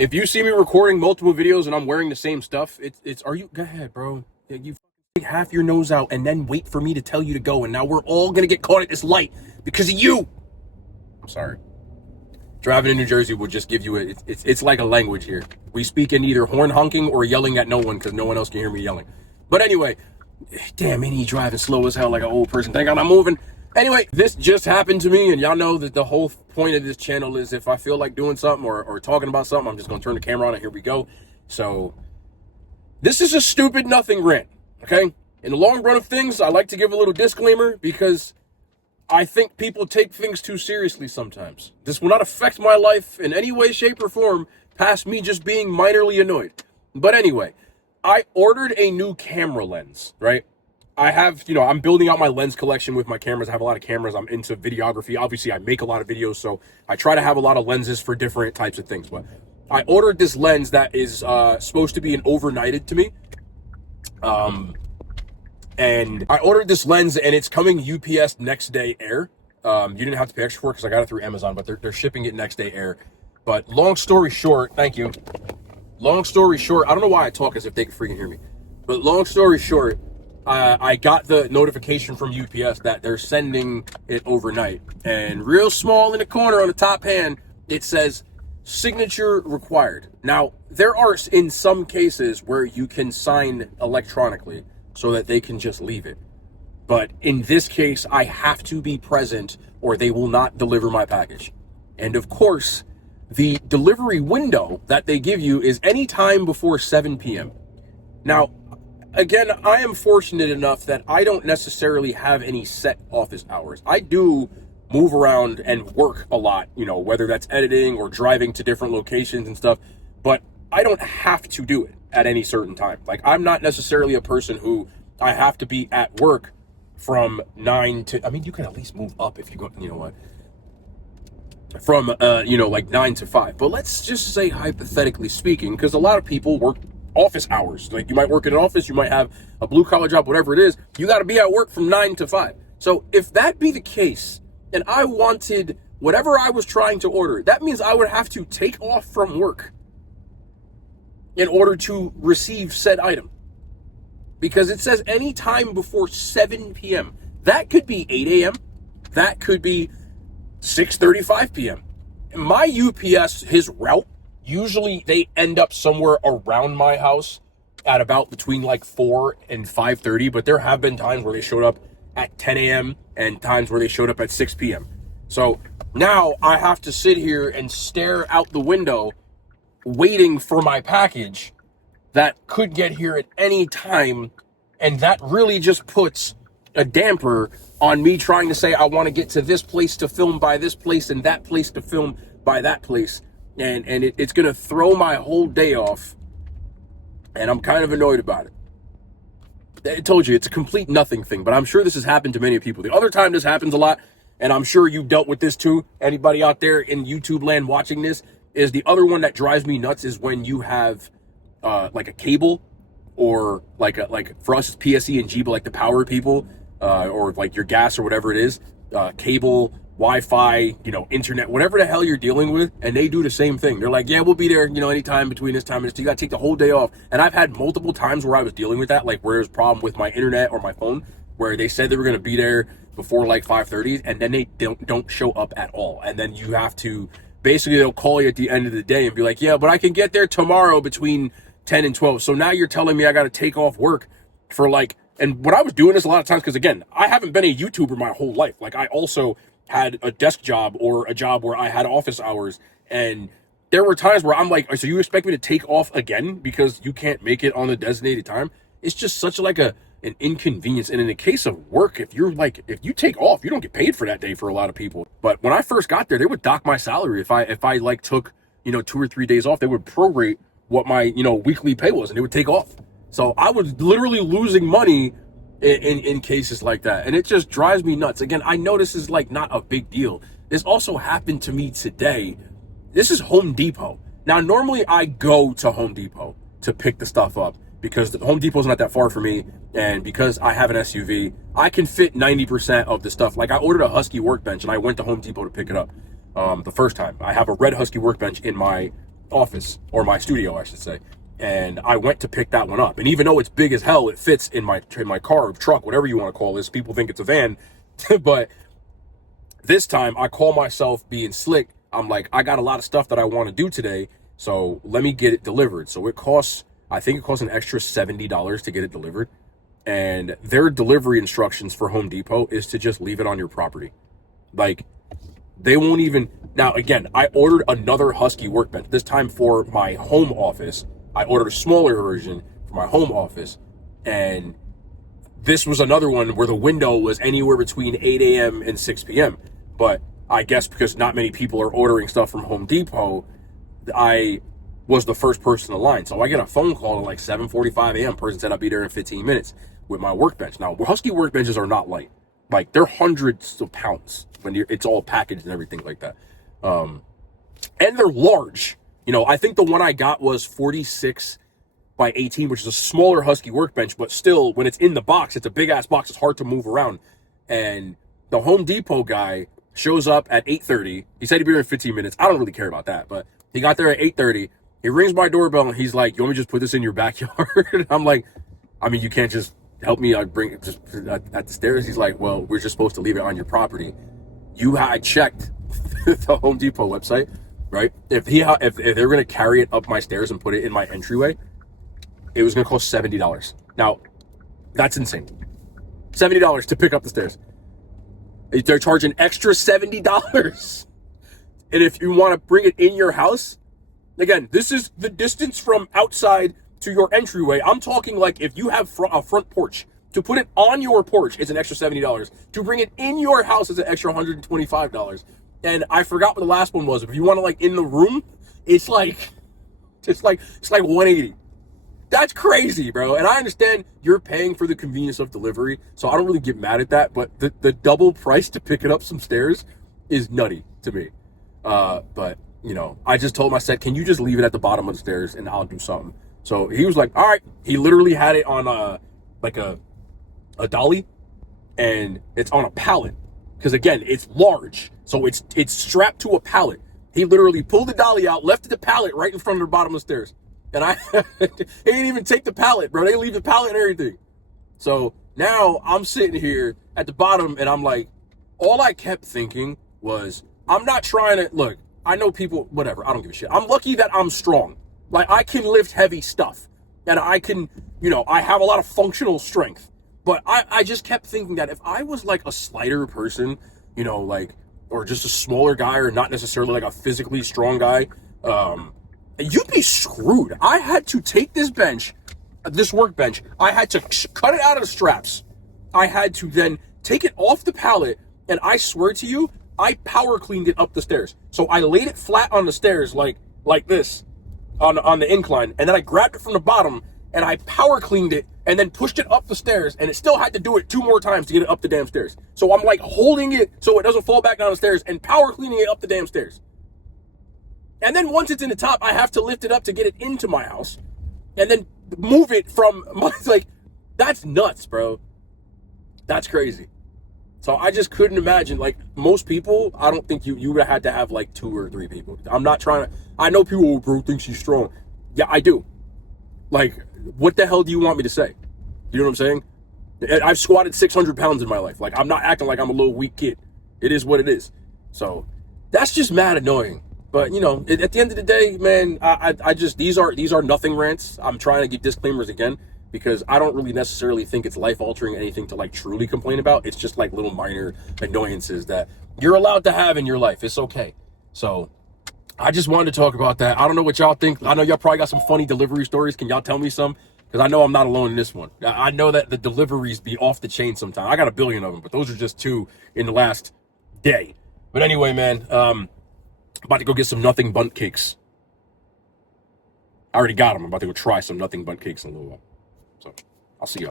If you see me recording multiple videos and I'm wearing the same stuff, are you, go ahead, bro. Yeah, you take half your nose out and then wait for me to tell you to go. And now we're all going to get caught at this light because of you. I'm sorry. Driving in New Jersey will just give you it's like a language here. We speak in either horn honking or yelling at no one because no one else can hear me yelling. But anyway, damn, ain't he driving slow as hell like an old person. Thank God I'm moving. Anyway, this just happened to me, and y'all know that the whole point of this channel is if I feel like doing something or talking about something, I'm just going to turn the camera on and here we go. So this is a stupid nothing rant, okay? In the long run of things, I like to give a little disclaimer because I think people take things too seriously sometimes. This will not affect my life in any way, shape, or form past me just being minorly annoyed. But anyway, I ordered a new camera lens, right? I have, I'm building out my lens collection with my cameras. I have a lot of cameras. I'm into videography. Obviously, I make a lot of videos, so I try to have a lot of lenses for different types of things. But I ordered this lens that is supposed to be an overnighted to me. And I ordered this lens, and it's coming UPS next day air. You didn't have to pay extra for it because I got it through Amazon, but they're shipping it next day air. But long story short, thank you. Long story short, I don't know why I talk as if they can freaking hear me. But long story short, I got the notification from UPS that they're sending it overnight. And real small in the corner on the top hand, it says signature required. Now, there are in some cases where you can sign electronically so that they can just leave it. But in this case, I have to be present or they will not deliver my package. And of course, the delivery window that they give you is any time before 7 p.m. Now, again, I am fortunate enough that I don't necessarily have any set office hours. I do move around and work a lot, whether that's editing or driving to different locations and stuff, but I don't have to do it at any certain time. Like, I'm not necessarily a person who I have to be at work from 9 to, you can at least move up if you go, from, like 9 to 5. But let's just say hypothetically speaking, because a lot of people work office hours. Like, you might work in an office, you might have a blue collar job, whatever it is, you got to be at work from 9 to 5. So if that be the case, and I wanted whatever I was trying to order, that means I would have to take off from work in order to receive said item. Because it says any time before 7 p.m. That could be 8 a.m. That could be 6:35 p.m. My UPS, his route, usually they end up somewhere around my house at about between like 4 and 5:30, but there have been times where they showed up at 10 a.m. and times where they showed up at 6 p.m. So now I have to sit here and stare out the window waiting for my package that could get here at any time, and that really just puts a damper on me trying to say I want to get to this place to film by this place and that place to film by that place. And it's going to throw my whole day off, and I'm kind of annoyed about it. I told you, it's a complete nothing thing, but I'm sure this has happened to many people. The other time this happens a lot, and I'm sure you've dealt with this too, anybody out there in YouTube land watching this, is the other one that drives me nuts is when you have like a cable, or like for us it's PSE and G, but like the power people, or like your gas or whatever it is, cable, Wi-Fi, internet, whatever the hell you're dealing with, and they do the same thing. They're like, yeah, we'll be there, anytime between this time and this. You got to take the whole day off. And I've had multiple times where I was dealing with that, like where there's a problem with my internet or my phone, where they said they were going to be there before like 5:30, and then they don't show up at all. And then you have to, basically they'll call you at the end of the day and be like, yeah, but I can get there tomorrow between 10 and 12. So now you're telling me I got to take off work for like, and when I was doing this a lot of times, because again, I haven't been a YouTuber my whole life. Like, I also had a desk job or a job where I had office hours, and there were times where I'm like, so you expect me to take off again because you can't make it on the designated time? It's just such like an inconvenience. And in the case of work, if you take off, you don't get paid for that day for a lot of people. But when I first got there, they would dock my salary if I like took 2 or 3 days off. They would prorate what my weekly pay was, and they would take off. So I was literally losing money in cases like that, and it just drives me nuts. Again, I know this is like not a big deal. This also happened to me today. This is Home Depot. Now, normally I go to Home Depot to pick the stuff up because the Home Depot's not that far from me, and because I have an SUV, I can fit 90% of the stuff. Like, I ordered a Husky workbench, and I went to Home Depot to pick it up the first time. I have a red Husky workbench in my office, or my studio, I should say. And I went to pick that one up. And even though it's big as hell, it fits in my car, truck, whatever you want to call this. People think it's a van. But this time, I call myself being slick. I'm like, I got a lot of stuff that I want to do today, so let me get it delivered. So I think it costs an extra $70 to get it delivered. And their delivery instructions for Home Depot is to just leave it on your property. Like, they won't even... Now, again, I ordered another Husky workbench, this time for my home office. I ordered a smaller version for my home office. And this was another one where the window was anywhere between 8 a.m. and 6 p.m. But I guess because not many people are ordering stuff from Home Depot, I was the first person in line. So I get a phone call at like 7:45 a.m. Person said I'll be there in 15 minutes with my workbench. Now, Husky workbenches are not light. Like, they're hundreds of pounds when it's all packaged and everything like that. And they're large. You know, I think the one I got was 46 by 18, which is a smaller Husky workbench, but still, when it's in the box, it's a big-ass box. It's hard to move around. And the Home Depot guy shows up at 8:30. He said he'd be there in 15 minutes. I don't really care about that, but he got there at 8:30. He rings my doorbell, and he's like, you want me to just put this in your backyard? I'm like, I mean, you can't just help me bring it just at the stairs. He's like, well, we're just supposed to leave it on your property. I checked the Home Depot website, right? If they're going to carry it up my stairs and put it in my entryway, it was going to cost $70. Now, that's insane. $70 to pick up the stairs. They're charging extra $70. And if you want to bring it in your house, again, this is the distance from outside to your entryway. I'm talking like if you have a front porch, to put it on your porch is an extra $70. To bring it in your house is an extra $125. And I forgot what the last one was. If you want to like in the room, it's like 180. That's crazy, bro. And I understand you're paying for the convenience of delivery, so I don't really get mad at that. But the double price to pick it up some stairs is nutty to me. But you know, I just told him, I said, can you just leave it at the bottom of the stairs and I'll do something. So he was like, all right. He literally had it on a dolly, and it's on a pallet. Because again, it's large. So it's strapped to a pallet. He literally pulled the dolly out, left the pallet right in front of the bottom of the stairs. And he didn't even take the pallet, bro. They leave the pallet and everything. So now I'm sitting here at the bottom, and I'm like, all I kept thinking was, I'm not trying to, look, I know people, whatever, I don't give a shit. I'm lucky that I'm strong. Like, I can lift heavy stuff. And I can, you know, I have a lot of functional strength. But I just kept thinking that if I was like a slighter person, you know, like, or just a smaller guy, or not necessarily like a physically strong guy, you'd be screwed. I had to take this workbench, I had to cut it out of the straps. I had to then take it off the pallet, and I swear to you, I power cleaned it up the stairs. So I laid it flat on the stairs like this, on the incline, and then I grabbed it from the bottom, and I power cleaned it, and then pushed it up the stairs, and it still had to do it 2 more times to get it up the damn stairs. So I'm like holding it so it doesn't fall back down the stairs, and power cleaning it up the damn stairs. And then once it's in the top, I have to lift it up to get it into my house, and then move it from my, like, that's nuts, bro. That's crazy. So I just couldn't imagine, like, most people, I don't think you would have had to have like 2 or 3 people. I'm not trying to, I know people, oh, bro, think she's strong. Yeah, I do. Like, what the hell do you want me to say? You know what I'm saying? I've squatted 600 pounds in my life. Like, I'm not acting like I'm a little weak kid. It is what it is. So that's just mad annoying. But, you know, at the end of the day, man, I just, these are nothing rants. I'm trying to get disclaimers again, because I don't really necessarily think it's life-altering anything to, like, truly complain about. It's just, like, little minor annoyances that you're allowed to have in your life. It's okay. So I just wanted to talk about that. I don't know what y'all think. I know y'all probably got some funny delivery stories. Can y'all tell me some? Because I know I'm not alone in this one. I know that the deliveries be off the chain sometimes. I got a billion of them, but those are just 2 in the last day. But anyway, man, about to go get some nothing bundt cakes. I already got them. I'm about to go try some nothing bundt cakes in a little while. So I'll see y'all.